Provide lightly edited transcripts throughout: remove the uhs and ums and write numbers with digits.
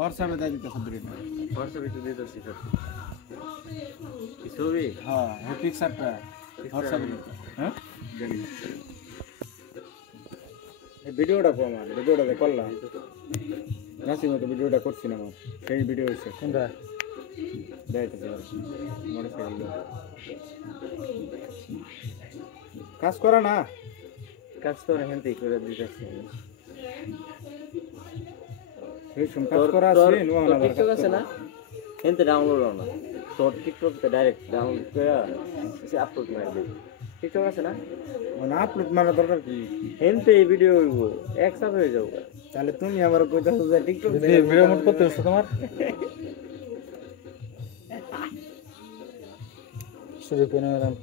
হোয়াটসঅ্যাপে তাই দিতে হবে না হোয়াটসঅ্যাপে তো দিয়ে দিচ্ছি স্যার কি ছবি হ্যাঁ এই পিকচারটা হোয়াটসঅ্যাপে দিতে হ্যাঁ জানি এই ভিডিওটা আমার ভিডিওটা করলাম নাসি মতো ভিডিওটা করছি না সেই ভিডিও হইছে কোনটা দেখাইতেছি মনে করি কাজ করা না কাজ তো হেনতেই করে দিতেছি এই শুন কাজ করা আছে নো না টিকটক আছে না হেনতে ডাউনলোড হলো না তোর টিকটক তে ডাইরেক্ট ডাউনলোড করে সে আপলোড করে দিই টিকটক আছে না মানে আপলোড মারা দরকার কি হেনতে এই ভিডিও হইব একসাথে হয়ে যাবে তাহলে তুমি আমার কইতাছো যে টিকটক ভিডিও মোড করতে হচ্ছে তোমার শুরু করে নিলাম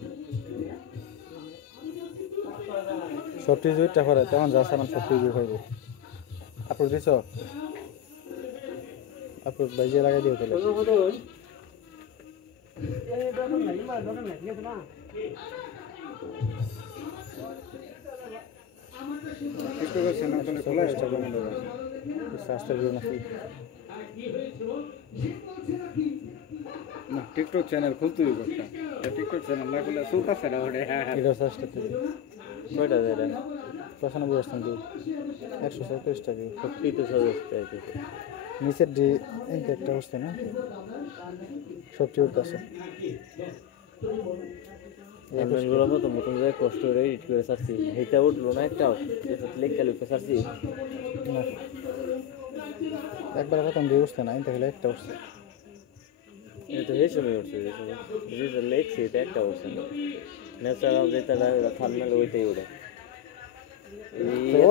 সবটি জুইটা করে তখন যা সালাম সবটি জুই হইব আপলোড দিছ আপলোড বাইজে লাগাই দিও তাহলে টিকটকের চ্যানেল তো খোলা আছে রাস্তা ভিডিও নাকি না টিকটক চ্যানেল খুলতে হবে একটা টিকটক চ্যানেল না খুলে সুলতাছে না ওরে এটা সার্চটা থেকে কয়টা দেয় এটা 95 আসতাম দিও 137 টাকা সত্যি তো সহজতে আইতেছে নিচের যে একটা হচ্ছে না সবটি উঠতেছে এমনগুলো মতো মতন যায় কষ্ট করে এডিট করে সারছি এটা উঠলো না একটাও লেখা লিখে সারছি না একবার প্রথম দিয়ে উঠছে না তাহলে একটা উঠছে এটা তো এই সময় উঠছে যেটা লেখছি এটা একটা উঠছে না ন্যাচারাল যেটা থামনাল ওইটাই ওঠে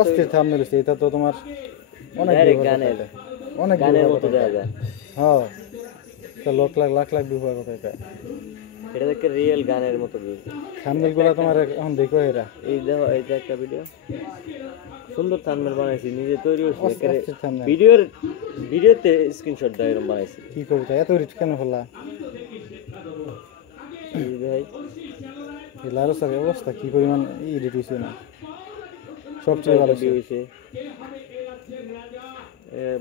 অস্থির থাম্বনেল হচ্ছে এটা তো তোমার অনেক অনেক গানের মতো দেখা যায় হ্যাঁ এটা লাখ লাখ বিভাগ কথা এটা এটা দেখে রিয়েল গানের মতো থাম্বনেল গুলো তোমার এখন দেখো এরা এই দেখো এইটা একটা ভিডিও সুন্দর থাম্বনেল বানাইছি নিজে তৈরি করছি ভিডিওতে স্ক্রিনশট দাও এরকম বানাইছি কি করব এত রিচ কেন হলা এই ভাই এই লারো সব অবস্থা কি পরিমাণ এডিট হইছে না সবচেয়ে ভালো হইছে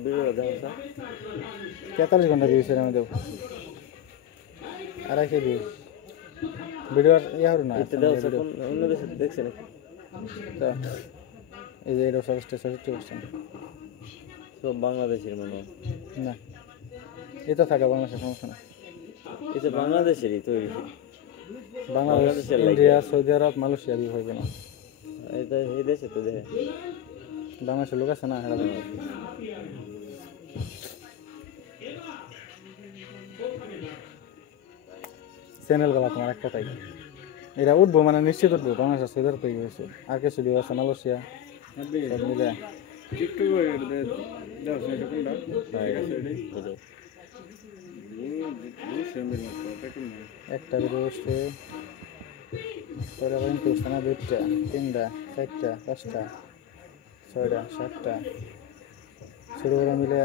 ভিডিও দেখো 43 ঘন্টা ভিউছে আমি দেব আর কি ভিউ ভিডিও ইয়ার না এটা দাও কোন অন্য দেশে দেখছেন তো এই যে এটা সাবস্ক্রাইব করছেন সব বাংলাদেশের মনে না এটা থাকা বাংলাদেশের সমস্যা না এটা বাংলাদেশেরই তৈরি বাংলাদেশ ইন্ডিয়া সৌদি আরব মালয়েশিয়া ভিউ হবে না এটা এই দেশে তো দেখে বাংলাদেশের লোক আছে না হেরা চ্যানেল গলা তোমার এক কথাই এটা উঠবো মানে নিশ্চিত উঠবো বাংলাদেশ সৌদি আরব পেয়ে গেছে আর কিছু ভিউ আছে মালয়েশিয়া সব মিলে টিকটক দাও সেটা কোনটা ঠিক আছে এটাই একটা ভিডিও উঠছে পরে আবার ইনতে উঠছে না 2টা 3টা 4টা 5টা 6টা 7টা ছোটো বড় মিলে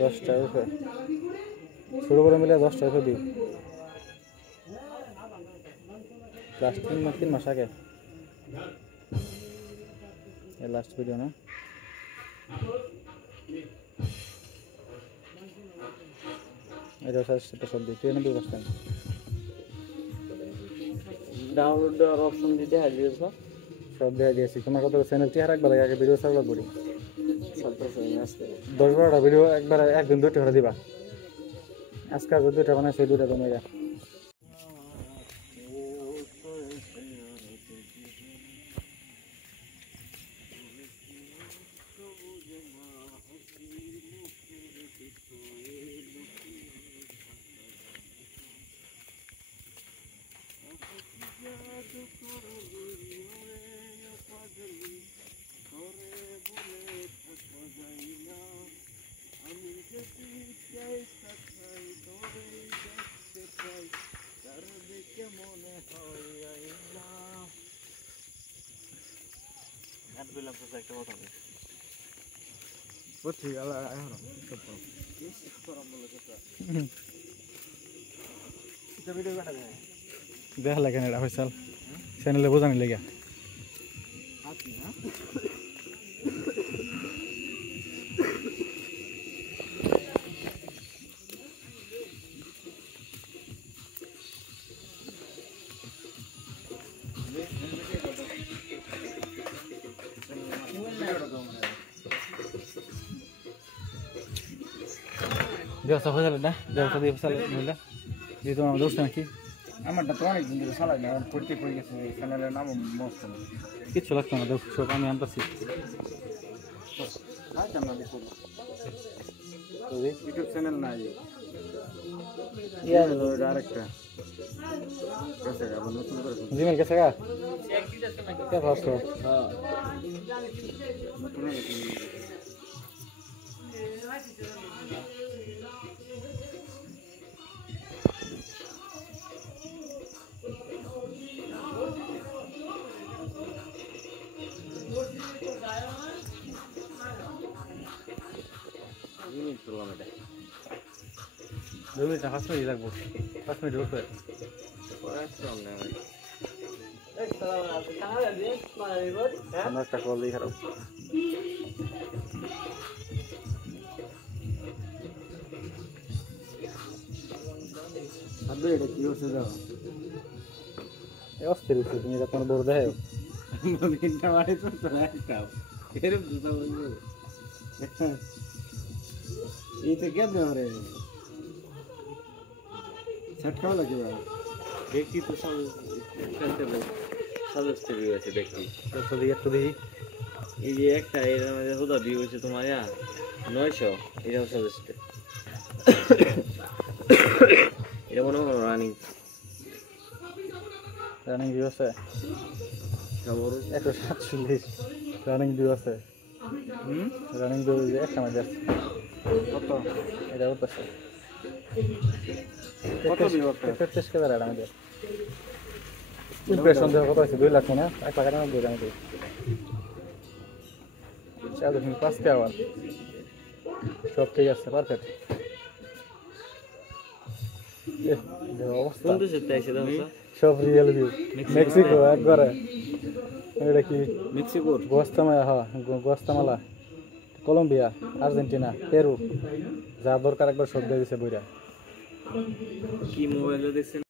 10টা উপরে ছোটো বড় মিলে 10টা উপরে দিই লাস্ট 3 মাস আগে লাস্ট ভিডিও না এটা সেটা সব দিই 93%। ডাউনলোড দেওয়ার অপশন দিতে হারিয়েছ সব দেওয়া দিয়েছি তোমার কত চ্যানেলটি রাখবে লাগে আগে ভিডিও সার্ভ করি 10-12টা ভিডিও একবার একদিন 2টা করে দিবা আজকে 2টা বানাইছে 2টা তুমি একটা কথা ঠিক আছে দেখা লাগে না হয়েছে চ্যানেলে বোঝানি লেগে ব্যবস্থা হয়ে গেল না ব্যবস্থা দিয়ে চালে বুঝলে দিয়ে তোমার দোষ নাকি আমারটা তো অনেক দিন ধরে চালাই না এখন পড়তে পড়ে গেছে চ্যানেলের নাম মস্ত না কিচ্ছু লাগতো না দোষ সব আমি আনতেছি না দেখো যদি ইউটিউব চ্যানেল নাই ইয়া আরেকটা গেছে আবার নতুন করে জিমেল গেছে গা কে ফার্স্ট নতুন মিনিট করলাম এটা 2 মিনিট 5 মিনিট লাগবে 5 মিনিট উপরে আসলাম না ভাই আমার একটা কল দিয়ে খারাপ আবে এটা কি হচ্ছে দাও এই অস্থির হচ্ছে তুমি এটা তোমার বড় দেখাও তিনটা বাড়ি তো তোরা একটা এরকম দুটো বন্ধু এই তো কেমন রে সেট খাওয়া লাগে বাবা ব্যক্তি তো সাজেস্টে ভিউ আছে ব্যক্তি তো দিয়ে একটু দেখি এই যে একটা এর মধ্যে হুদা ভিউ হচ্ছে তোমার 900 এটাও সাজেস্টে এটা মনে হয় রানিং রানিং ভিউ আছে খবর 147 রানিং ভিউ আছে রানিং ভিউ একটা মাঝে আছে কত এটা উঠছে কত ভিউ একটা 33 কে বেড়া আমাদের ইমপ্রেশন দেওয়া কত আছে 2 লাখ না 1 লাখ না 2 লাখ চালু হিম পাস কে আবার সব ঠিক আছে পারফেক্ট কোন দেশে তাইছে দাও সব রিয়েল ভিউ মেক্সিকো একবারে এটা কি মেক্সিকোর গোয়াস্তামালা হ্যাঁ গোয়াস্তামালা কলম্বিয়া আর্জেন্টিনা পেরু যা দরকার একবার সব দিয়ে দিছে বইরা কি মোবাইলে দেখছেন